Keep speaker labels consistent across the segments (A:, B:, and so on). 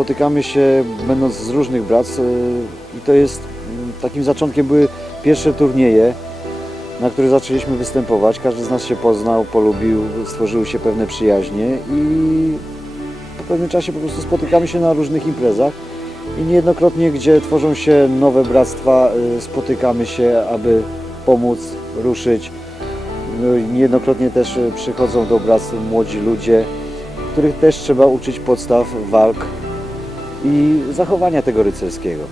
A: spotykamy się będąc z różnych bractw y, i to jest mm, takim zaczątkiem były pierwsze turnieje, na których zaczęliśmy występować. Każdy z nas się poznał, polubił, stworzyły się pewne przyjaźnie i po pewnym czasie po prostu spotykamy się na różnych imprezach i niejednokrotnie, gdzie tworzą się nowe bractwa, y, spotykamy się, aby pomóc, ruszyć. No Niejednokrotnie też y, przychodzą do bractw młodzi ludzie, których też trzeba uczyć podstaw walk i zachowania tego rycerskiego.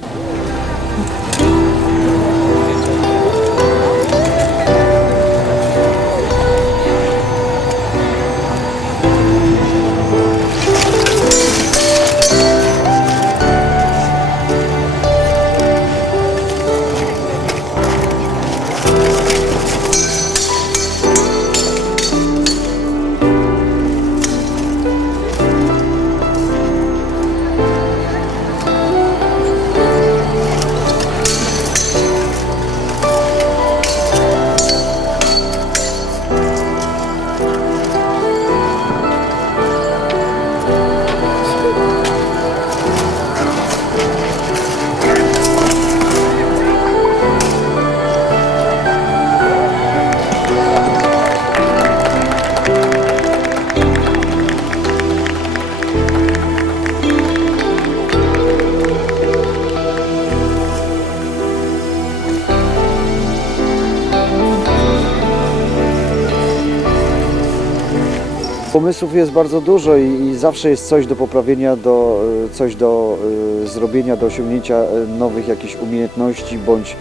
A: Pomysłów jest bardzo dużo i, i zawsze jest coś do poprawienia, do, y, coś do y, zrobienia, do osiągnięcia y, nowych jakichś umiejętności bądź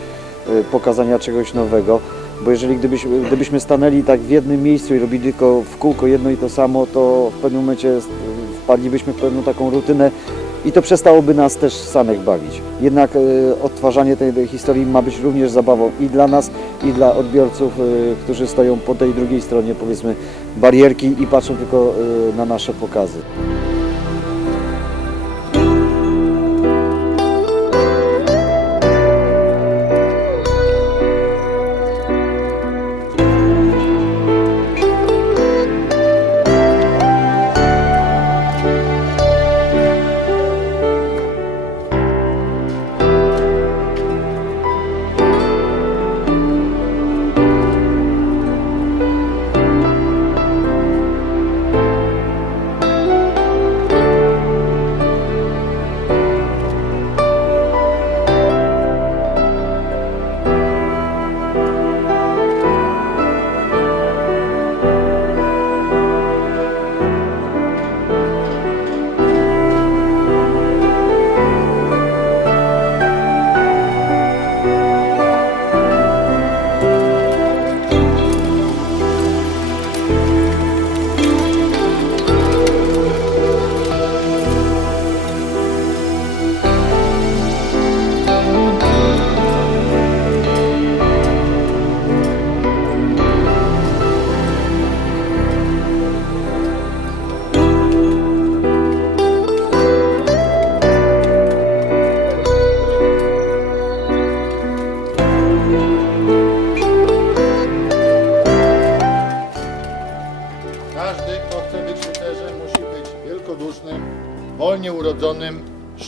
A: y, pokazania czegoś nowego. Bo jeżeli gdybyśmy, gdybyśmy stanęli tak w jednym miejscu i robili tylko w kółko jedno i to samo, to w pewnym momencie wpadlibyśmy w pewną taką rutynę i to przestałoby nas też samych bawić. Jednak y, odtwarzanie tej, historii ma być również zabawą i dla nas, i dla odbiorców, y, którzy stoją po tej drugiej stronie, powiedzmy, barierki i patrzą tylko y, na nasze pokazy.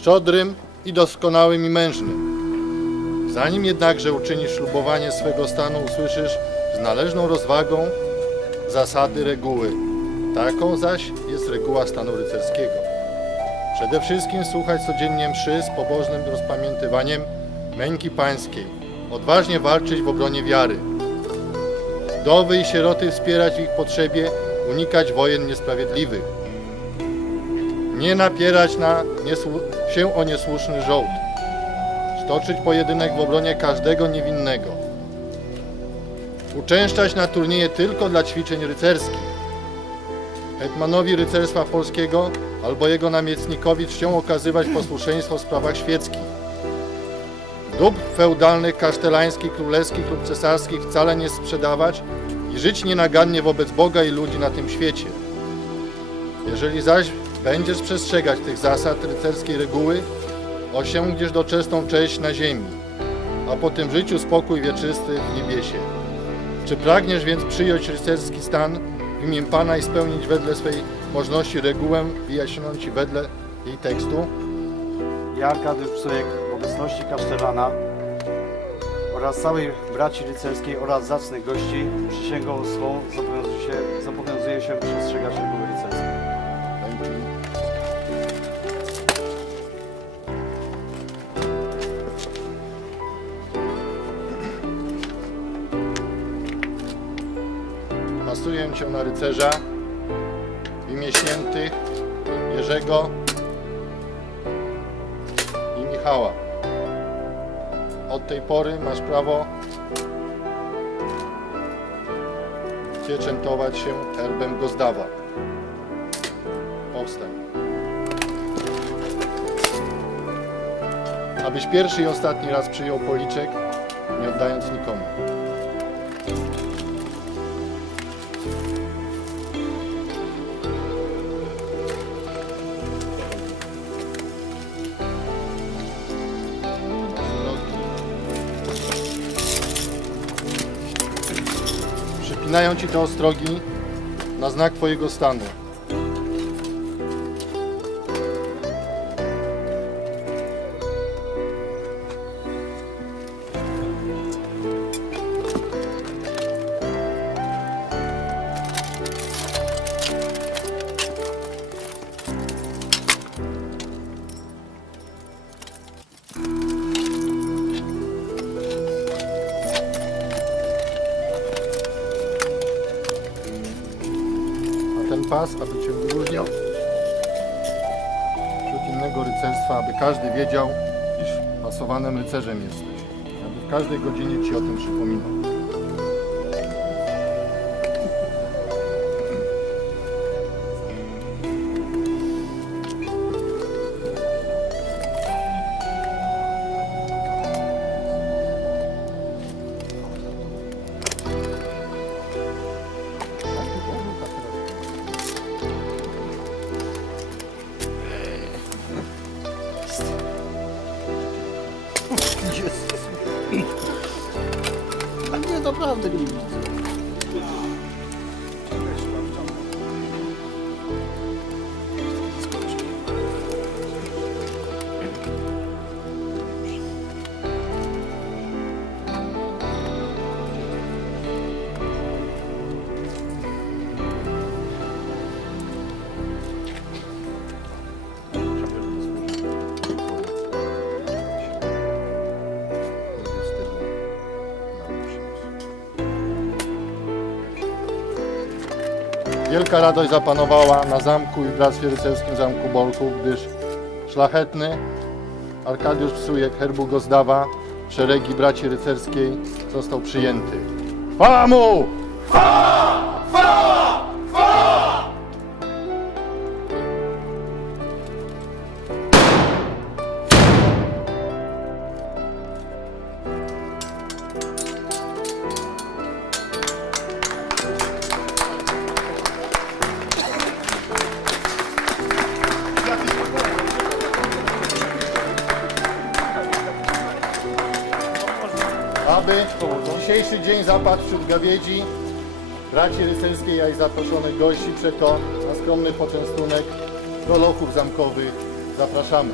B: Szczodrym i doskonałym i mężnym. Zanim jednakże uczynisz ślubowanie swego stanu, usłyszysz z należną rozwagą zasady reguły. Taką zaś jest reguła stanu rycerskiego. Przede wszystkim słuchać codziennie mszy z pobożnym rozpamiętywaniem męki pańskiej. Odważnie walczyć w obronie wiary. Wdowy i sieroty wspierać w ich potrzebie, unikać wojen niesprawiedliwych. Nie napierać na się o niesłuszny żołd. Stoczyć pojedynek w obronie każdego niewinnego. Uczęszczać na turnieje tylko dla ćwiczeń rycerskich. Hetmanowi rycerstwa polskiego albo jego namiestnikowi czcią okazywać posłuszeństwo w sprawach świeckich. Dóbr feudalnych, kasztelańskich, królewskich lub cesarskich wcale nie sprzedawać i żyć nienagannie wobec Boga i ludzi na tym świecie. Jeżeli zaś będziesz przestrzegać tych zasad rycerskiej reguły, osiągniesz doczesną cześć na ziemi, a po tym życiu spokój wieczysty w niebiesie. Czy pragniesz więc przyjąć rycerski stan w imię Pana i spełnić wedle swej możności regułę wyjaśnioną Ci wedle jej tekstu?
C: Ja, Arkadiusz Psujek, w obecności kasztelana oraz całej braci rycerskiej oraz zacnych gości przysięgą swą zobowiązuję się, zobowiązuję się przestrzegać reguły rycerskiej.
B: Pasuję Cię na rycerza w imię świętych Jerzego i Michała. Od tej pory masz prawo pieczętować się herbem Gozdawa. Powstań. Abyś pierwszy i ostatni raz przyjął policzek, nie oddając nikomu. Przypinają ci te ostrogi na znak twojego stanu. Aby Cię wyróżniał wśród innego rycerstwa, aby każdy wiedział, iż pasowanym rycerzem jesteś. Aby w każdej godzinie Ci o tym przypominał.
A: Nie, naprawdę nie widzę.
B: Wielka radość zapanowała na zamku i w Bractwie Rycerskim Zamku Bolków, gdyż szlachetny Arkadiusz Psujek herbu Gozdawa szeregi braci rycerskiej został przyjęty. Chwała mu! aby dzisiejszy dzień zapadł wśród gawiedzi braci rycerskiej, a i zaproszonych gości, przeto na skromny poczęstunek do lochów zamkowych zapraszamy.